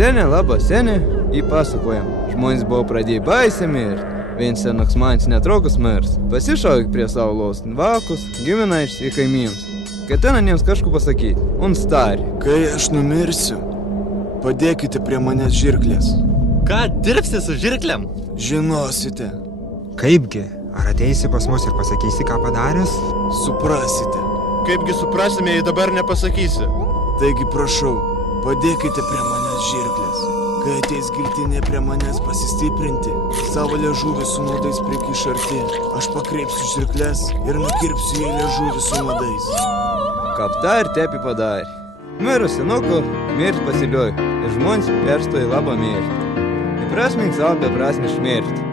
Senė, laba senė, jį pasakojam. Žmonės buvo pradėję baisę mirti. Viens senoks manis netrukus mirs. Pasišauk prie savo los vakus, giminaičius ir kaimynus. Ketina jiems kažką pasakyti. Un stari. Kai aš numirsiu, padėkite prie manęs žirklės. Ką dirbsi su žirklėm? Žinosite. Kaipgi? Ar ateisi pas mus ir pasakysi, ką padaręs? Suprasite. Kaipgi suprasime, jei dabar nepasakysi? Taigi prašau, padėkite prie manęs žirklės. Kai ateis giltinė prie manęs pasistiprinti, savo liežuvį su nuodais prikiš arti. Aš pakreipsiu žirklės ir nukirpsiu jai liežuvį su nuodais. Kapta ir tepi padarė. Mirus senuku, mirti pasilioj. Ir žmonės perstoja labą mirti. Įprasmink savo beprasmį šmirti.